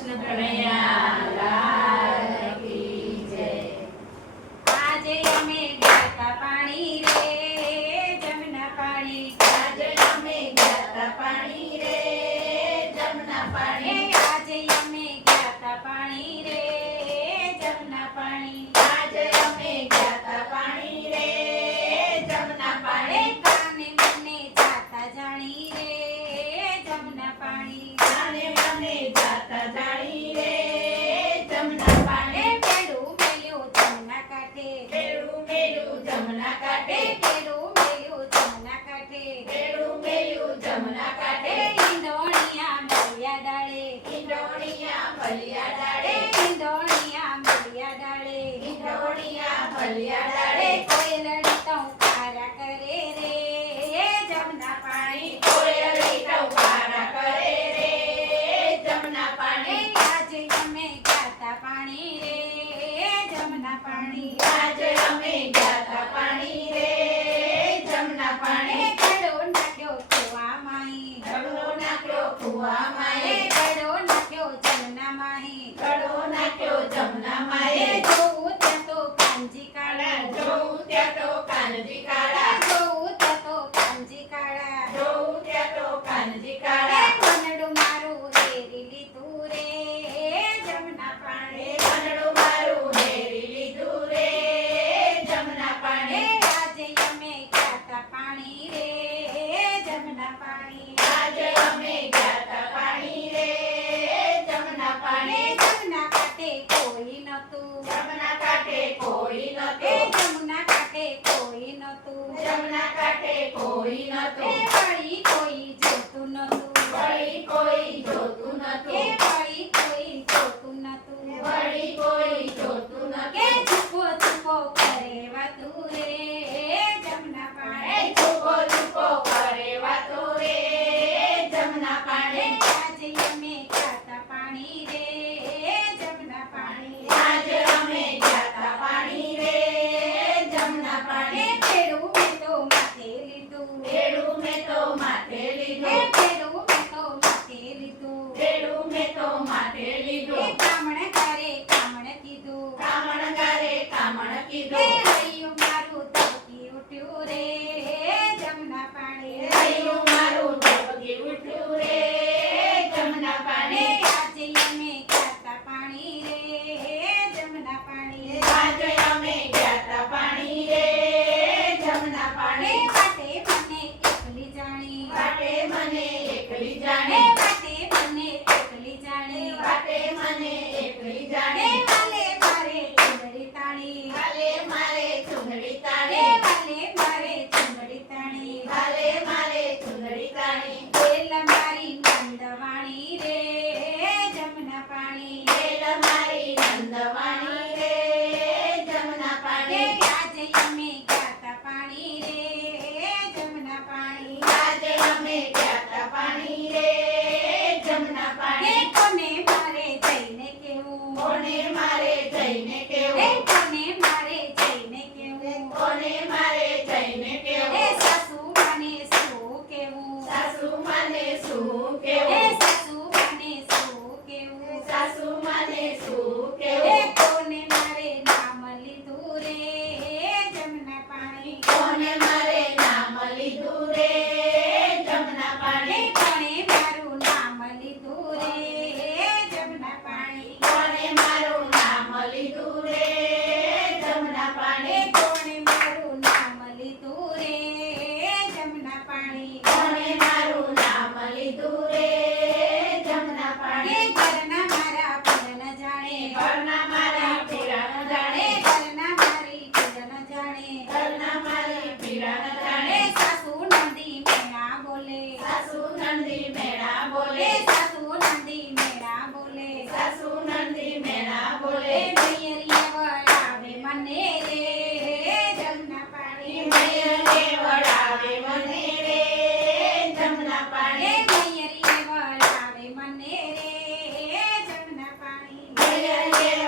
કૃષ્ણ કનૈયા લાલ કી જય. આજે અમે ગયા તા પાણી રે જમના પાણી. આજે અમે ગયા તા પાણી રે જમના પાણી. આજે અમે ગયા તા પાણી રે જમના પાણી. આજે અમે ગયા તા પાણી રે જમના પાણી. કાને મને જાતા જાણી રે જમના પાણી. કાને મને જાતા જાણી રે જમના પાણી. પેડું મેલ્યું જમના કાંઠે. પેડું મેલ્યું જમના કાંઠે. પેડું મેલ્યું જમના કાંઠે. પેડું મેલ્યું જમના કાંઠે. ઈંધોણિયા મળ્યા ડાળે. ઈંડોણિયા ભલિયા ડાળે. ઈંધોણિયા મળ્યા ડાળે. ઈંડોણિયા ભલિયા ડાળે. કોયલડી ટંકારા કરે રે જમના પાણી. કોયલડી ટંકારા કરે રે જમના પાણી. આજે અમે ગયા તા પાણી રે જમના પાણી. આજે અમે ગયા તા પાણી રે જમના પાણી. ગળો નાખ્યો કૂવામાં. ગળો નાખ્યો કૂવામાં. ગળો નાખ્યો જમના માહી. ગળો નાખ્યો જમના માએ. જોઉં ત્યાં તો કાંજી કાળા. જોઉં ત્યાં તો કાનજી કાળા. જોઉં ત્યાં તો કાંજી કાળા. જોઉં ત્યાં તો કાનજી કાળા. મનડું મારું હેરી લીધું રે જમના પાણી. મનડું મારું હેરી લીધું રે જમના પાણી. આજે અમે ગયા તા પાણી રે જમના પાણી. આજે અમે ગયા તા પાણી રે જમના પાણી. જમના કાંઠે કોઈ નતું. જમના કાંઠે કોઈ નતું. જમના કાંઠે કોઈ નતું. જમના કાંઠે કોઈ નતું. વળી કોઈ જોતું નતું. વળી કોઈ જોતું નતું. વળી કોઈ જોતું નતું. વળી કોઈ જોતું નતું. છુપો છુપો કરે વાતું રે જમના પાણી. છુપો છુપો કરે વાતો રે જમના પાણી. આજે અમે ગયા તા પાણી રે જમના પાણી. આજે અમે ગયા તા પાણી રે જમના પાણી. પેડું મેં તો માથે લીધું. પેડું મેં તો માથે લીધું. પેડું મેં તો માથે લીધું. પેડું મેં તો માથે લીધું. કામણ કરે કામણ કીધું. કામણગારે કામણ કીધું. હૈયું મારું ધબકી ઉઠ્યું રે જમના પાણી. હૈયું મારું ધબકી ઉઠ્યું રે જમના પાણી. આજે અમે ગયા તા પાણી રે જમના પાણી. આજે અમે ગયા તા પાણી રે જમના પાણી. વાટે મને એકલી જાણી. વાટે મને એકલી જાણે. વાટે મને એકલી જાણી. વાટે મને એકલી જાણે. વાલે મારે ચુંદડી તાણી. હાલે મારે ચુંદડી તાણે. વાલે મારે ચુંદડી તાણી. હાલે મારે ચુંદડી તાણી. બેલ મારી નંદવાણી રે જમના પાણી. બેલ મારી નંદવાણી રે જમના પાણી. આજે અમે ગયા તા પાણી રે જમના પાણી. આજે અમે ગયા તા પાણી રે જમના પાણી. કોને મારે જઈને કેવું. કોને મારે જઈને કેવું. કોને મારે જઈને કેવું. કોને મારે જઈને કેવું. સાસુ મને શું કેવું. સાસુ માને શું કેવું. સાસુ મને શું કેવું. સાસુ માને શું કેવું. કોને મારે નામ લીધું રે જમના પાણી. કોને મારે નામ લીધું રે જમના પાણી. કોને મારું નામ લીધું રે જમના પાણી. કોને મારું નામ લીધું રે જમના પાણી. કોને મારું નામ લીધું રે જમના પાણી. કોને મારું નામ લીધું રે જમના પાણી. ઘરના મારા પીર ન જાણે. ઘરના મારા પીરા ન જાણે. ઘરના મારી પીર ન જાણે. ઘરના મારી પીરા ન જાણે. સાસુ નંદી મેણા બોલે. સાસુ નંદી મેણા બોલે. સાસુ નંદી મેણા બોલે. સાસુ નંદી મેણા બોલે. મૈયરીએ વળાવે મને રે જમના પાણી. મૈયરે વળાવે મને રે જમના પાણી. મૈયરીએ વળાવે મને રે જમના પાણી. મૈયરે